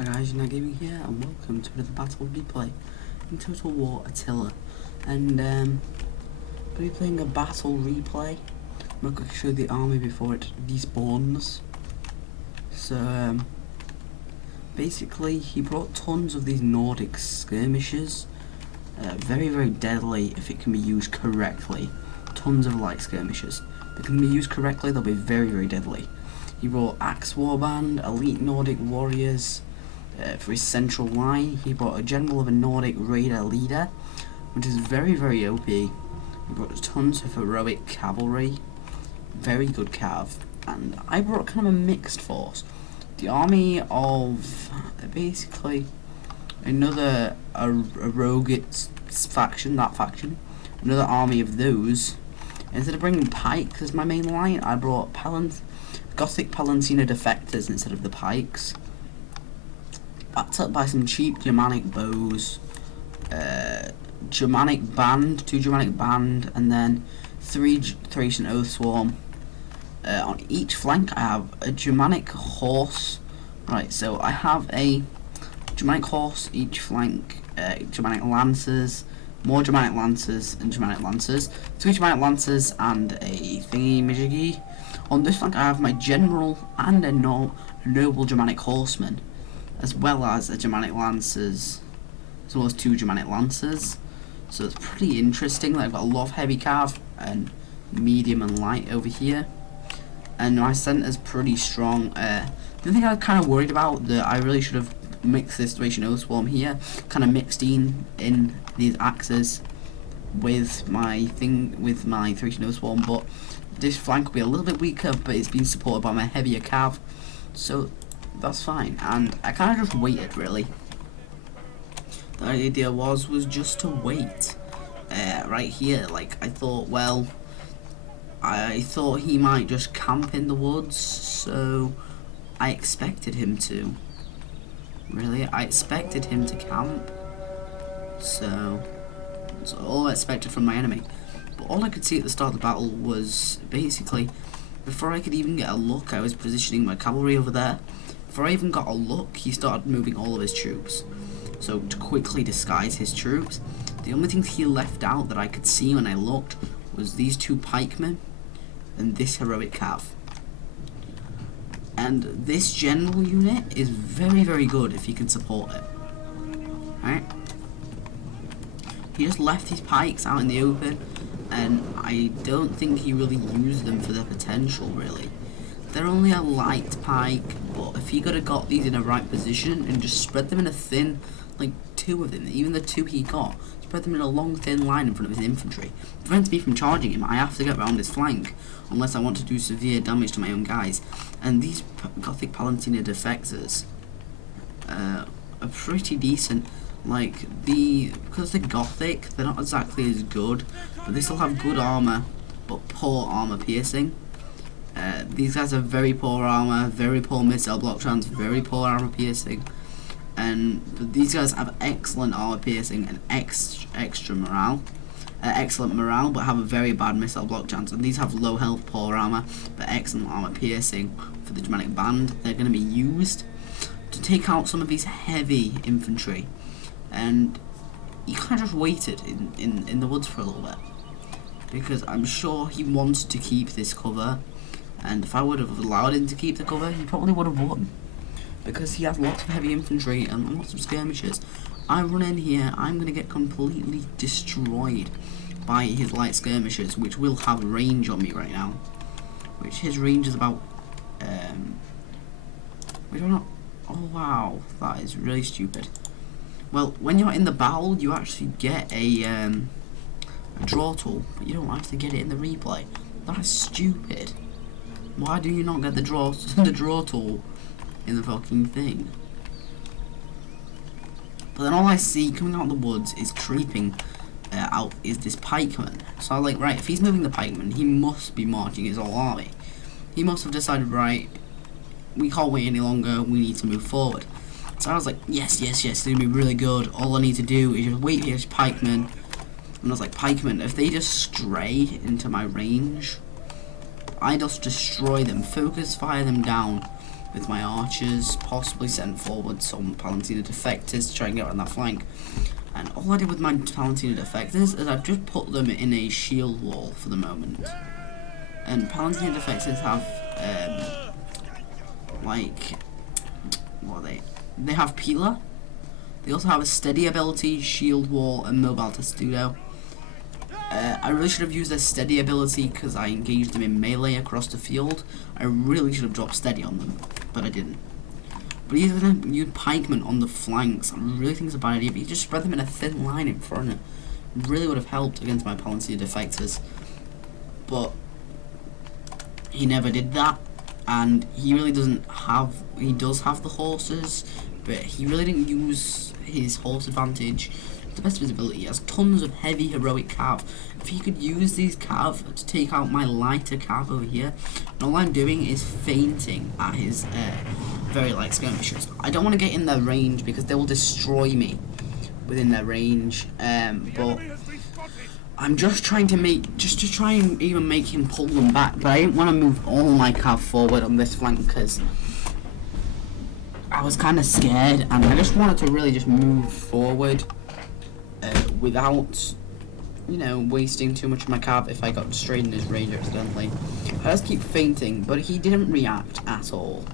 Hi guys, Gaming here, and welcome to another battle replay in Total War Attila. And going to be playing a battle replay. I'm going to show the army before it despawns. So basically, he brought tons of these Nordic skirmishers. Very deadly if it can be used correctly. Tons of light skirmishers. If it can be used correctly, they'll be very deadly. He brought Axe Warband, Elite Nordic Warriors. For his central line, he brought a general of a Nordic Raider leader, which is very OP. He brought tons of heroic cavalry, very good cav, and I brought kind of a mixed force. The army of basically another a rogue faction, another army of those. Instead of bringing pikes as my main line, I brought Gothic Palantina defectors instead of the pikes. Backed up by some cheap Germanic bows, Germanic band, 2 Germanic band, and then 3 Thracian Oath Swarm. On each flank I have a Germanic horse. Right, so I have a Germanic horse each flank, Germanic lancers, more Germanic lancers and Germanic lancers, 3 Germanic lancers and a thingy-majiggy. On this flank I have my general and a noble Germanic horseman, as well as a Germanic lancers, as well as 2 Germanic lancers. So it's pretty interesting. I've got a lot of heavy cav and medium and light over here, and my center's pretty strong. The thing I was kind of worried about, that I really should have mixed this Thracian Oath Swarm here, kind of mixed in these axes with my Thracian Oath Swarm, but this flank will be a little bit weaker, but it's been supported by my heavier cav, so that's fine. And I kind of just waited, really. The idea was just to wait right here. Like, I thought he might just camp in the woods, so I expected him to. Really, I expected him to camp. So that's all I expected from my enemy. But all I could see at the start of the battle was basically, before I could even get a look, I was positioning my cavalry over there. Before I even got a look, he started moving all of his troops. So to quickly disguise his troops, the only things he left out that I could see when I looked was these 2 pikemen and this heroic cav. And this general unit is very good if you can support it. Alright? He just left his pikes out in the open, and I don't think he really used them for their potential, really. They're only a light pike, but if he could have got these in a right position and just spread them in a thin, like 2 of them, even the 2 he got, spread them in a long thin line in front of his infantry, prevents me from charging him. I have to get around his flank unless I want to do severe damage to my own guys. And these Gothic Palantina defectors are pretty decent. Like, because they're Gothic, they're not exactly as good, but they still have good armor, but poor armor piercing. These guys have very poor armor, very poor missile block chance, very poor armor piercing, but these guys have excellent armor piercing and excellent morale, but have a very bad missile block chance. And these have low health, poor armor, but excellent armor piercing for the Germanic band. They're going to be used to take out some of these heavy infantry, and he kind of just waited in the woods for a little bit, because I'm sure he wanted to keep this cover. And if I would have allowed him to keep the cover, he probably would have won, because he has lots of heavy infantry and lots of skirmishers. I run in here, I'm going to get completely destroyed by his light skirmishers, which will have range on me right now. Which his range is about, we don't know. Oh wow, that is really stupid. Well, when you're in the battle, you actually get a draw tool, but you don't actually get it in the replay. That's stupid. Why do you not get the draw tool in the fucking thing? But then all I see coming out of the woods is creeping out is this pikeman. So I'm like, right, if he's moving the pikeman, he must be marching his whole army. He must have decided, right, we can't wait any longer, we need to move forward. So I was like, yes, it's gonna be really good. All I need to do is just wait for his pikemen. And I was like, pikemen, if they just stray into my range, I just destroy them, focus fire them down, with my archers, possibly send forward some Palantina defectors to try and get around that flank. And all I did with my Palantina defectors is I've just put them in a shield wall for the moment. And Palantina defectors have, like, what are they? They have Peeler. They also have a steady ability, shield wall, and mobile testudo. I really should have used their steady ability because I engaged them in melee across the field. I really should have dropped steady on them, but I didn't. But he's going to use pikemen on the flanks. I really think it's a bad idea, but he just spread them in a thin line in front. It really would have helped against my Palantir defectors. But he never did that, and he really doesn't have, he does have the horses, but he really didn't use his horse advantage. The best visibility, he has tons of heavy heroic cav. If he could use these cav to take out my lighter cav over here, and all I'm doing is feinting at his very light skirmishers. I don't want to get in their range because they will destroy me within their range, but I'm just trying to make, just to try and even make him pull them back, but I didn't want to move all my cav forward on this flank because I was kind of scared, and I just wanted to really just move forward without, you know, wasting too much of my cav if I got straight in his range accidentally. I just keep feinting, but he didn't react at all.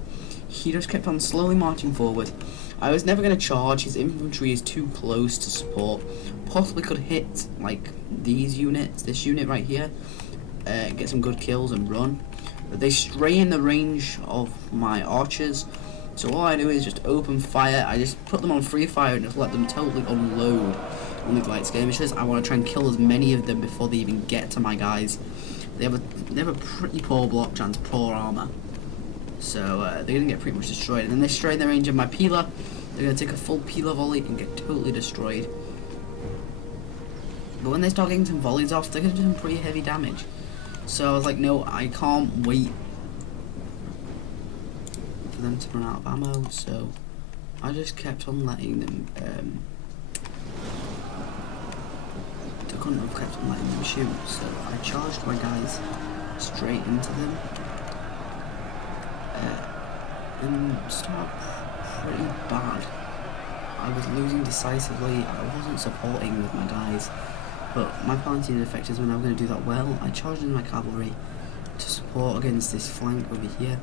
He just kept on slowly marching forward. I was never going to charge, his infantry is too close to support. Possibly could hit, like, these units, this unit right here, get some good kills and run. But they stray in the range of my archers, so all I do is just open fire. I just put them on free fire and just let them totally unload on the light skirmishers. I want to try and kill as many of them before they even get to my guys. They have a pretty poor block chance, poor armor. So they're going to get pretty much destroyed. And then they stray in the range of my peeler. They're going to take a full peeler volley and get totally destroyed. But when they start getting some volleys off, they're going to do some pretty heavy damage. So I was like, no, I can't wait for them to run out of ammo. So I just kept on letting them, I couldn't have kept on letting them shoot. So I charged my guys straight into them. And started pretty bad. I was losing decisively. I wasn't supporting with my guys, but my Palantir defectors were never going to do that well. I charged in my cavalry to support against this flank over here.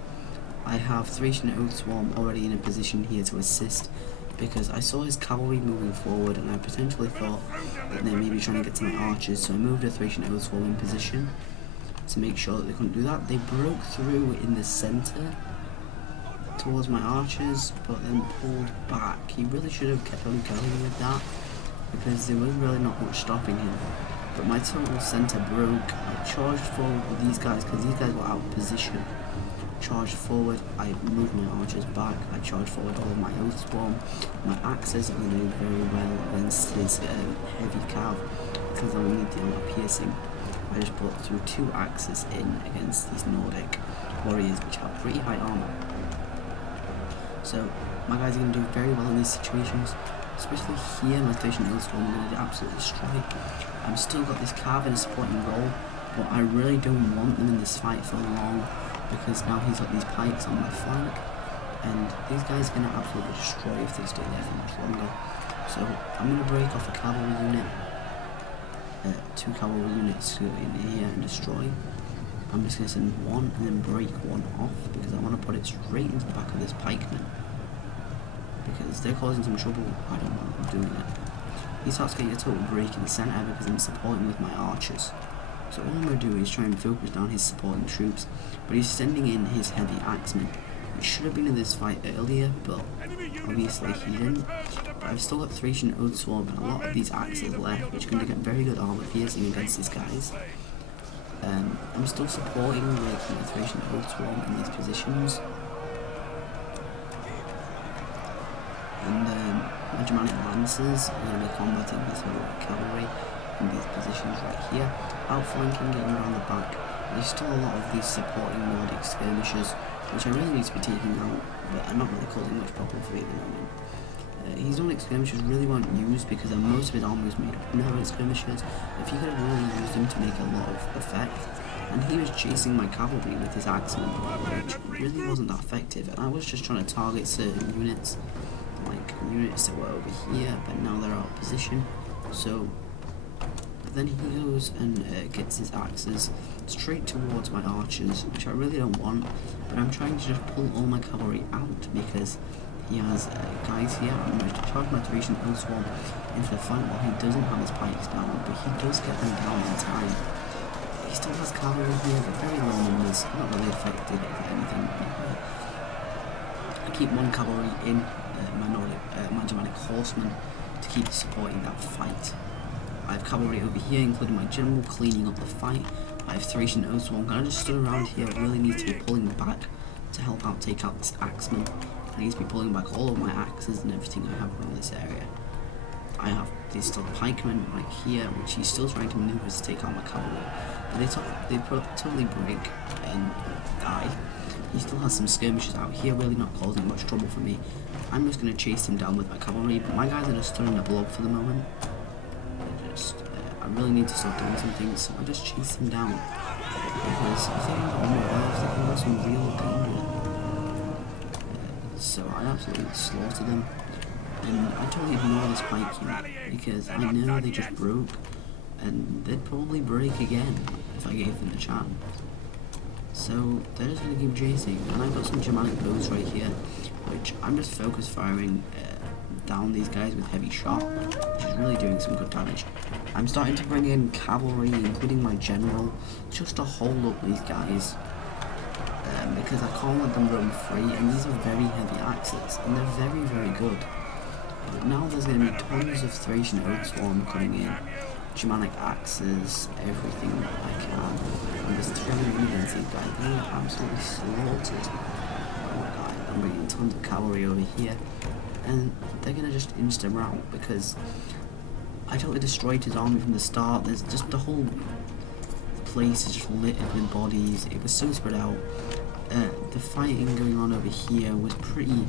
I have Thracian Oath Swarm already in a position here to assist because I saw his cavalry moving forward and I potentially thought that they may be trying to get to my archers, so I moved a Thracian Oath Swarm in position to make sure that they couldn't do that. They broke through in the centre towards my archers, but then pulled back. He really should have kept on going with that because there was really not much stopping him. But my total centre broke. I charged forward with these guys because these guys were out of position. Charged forward, I moved my archers back, I charged forward all of my Oath Swarm. My axes are going to do very well against his heavy cav because I will need the armor piercing. I just brought through 2 axes in against these Nordic warriors which have pretty high armor. So my guys are going to do very well in these situations, especially here. My Thracian Oath Swarm are going to absolutely destroy. I've still got this cav in a supporting role, but I really don't want them in this fight for long because now he's got these pikes on my flank, and these guys are going to absolutely destroy if they stay there for much longer. So I'm going to break off a cavalry unit, 2 cavalry units to go in here and destroy. I'm just going to send one and then break one off because I want to put it straight into the back of this pikeman because they're causing some trouble. I don't want them doing it. He starts getting a total break in the centre because I'm supporting with my archers. So all I'm going to do is try and focus down his supporting troops, but he's sending in his heavy axemen, which should have been in this fight earlier, but obviously he didn't. But I've still got Thracian Oath Swarm and a lot of these axes left, which are going to get very good armor piercing against these guys. I'm still supporting with my Thracian Oath Swarm in these positions. And my Germanic Lancers are going to be combating this heroic cavalry in these positions right here, outflanking, getting around the back. There's still a lot of these supporting Nordic skirmishers, which I really need to be taking out, but I'm not really causing much problem for me at the moment. His Nordic skirmishers really weren't used because most of his armor was made up of Nordic skirmishers. If he could have really used them to make a lot of effect, and he was chasing my cavalry with his axemen, which really wasn't that effective, and I was just trying to target certain units, like units that were over here, but now they're out of position. So then he goes and gets his axes straight towards my archers, which I really don't want, but I'm trying to just pull all my cavalry out because he has guys here. I'm going to charge my Thracian Swarm into the fight while he doesn't have his pikes down, but he does get them down in time. He still has cavalry here, but very low numbers, not really affected by anything. I keep one cavalry in my Germanic horsemen to keep supporting that fight. I have cavalry over here, including my general, cleaning up the fight. I have Thracian Swarm kind of just stood around here, really needs to be pulling back to help out take out this axeman. I need to be pulling back all of my axes and everything I have around this area. I have these still pikemen right here, which he's still trying to maneuver to take out my cavalry. But they totally break and die. He still has some skirmishers out here, really not causing much trouble for me. I'm just going to chase him down with my cavalry, but my guys are just stood in a blob for the moment. I really need to start doing something, so I just chase him down. Because I think I'm in some real danger. So I absolutely slaughtered them. And I totally ignore this pike unit, because I know they just broke, and they'd probably break again if I gave them a chance. So they're just going to keep chasing, and I've got some Germanic bows right here, which I'm just focus firing down these guys with heavy shot, which is really doing some good damage. I'm starting to bring in cavalry, including my general, just to hold up these guys, because I can't let them roam free, and these are very heavy axes, and they're very, very good. But now there's going to be tons of Thracian Swarm coming in, Germanic axes, everything I can. I'm just throwing in against these guys. They are absolutely slaughtered. Oh my god, I'm bringing tons of cavalry over here, and they're going to just inch them out because I totally destroyed his army from the start. There's just the whole place is just littered with bodies. It was so spread out. The fighting going on over here was pretty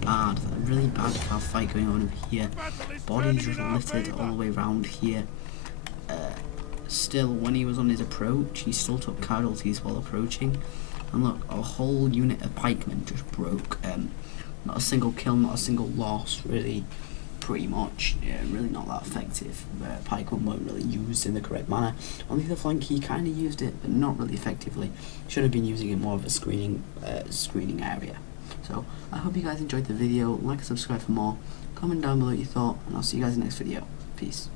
bad. A really bad cav fight going on over here. Bodies just littered all the way around here. Still, when he was on his approach, he still took casualties while approaching. And look, a whole unit of pikemen just broke. Not a single kill, not a single loss, really. Pretty much, yeah, really not that effective. Pikemen weren't really used in the correct manner. On the other flank, he kind of used it, but not really effectively. Should have been using it more of a screening area. So, I hope you guys enjoyed the video. Like and subscribe for more. Comment down below what you thought, and I'll see you guys in the next video. Peace.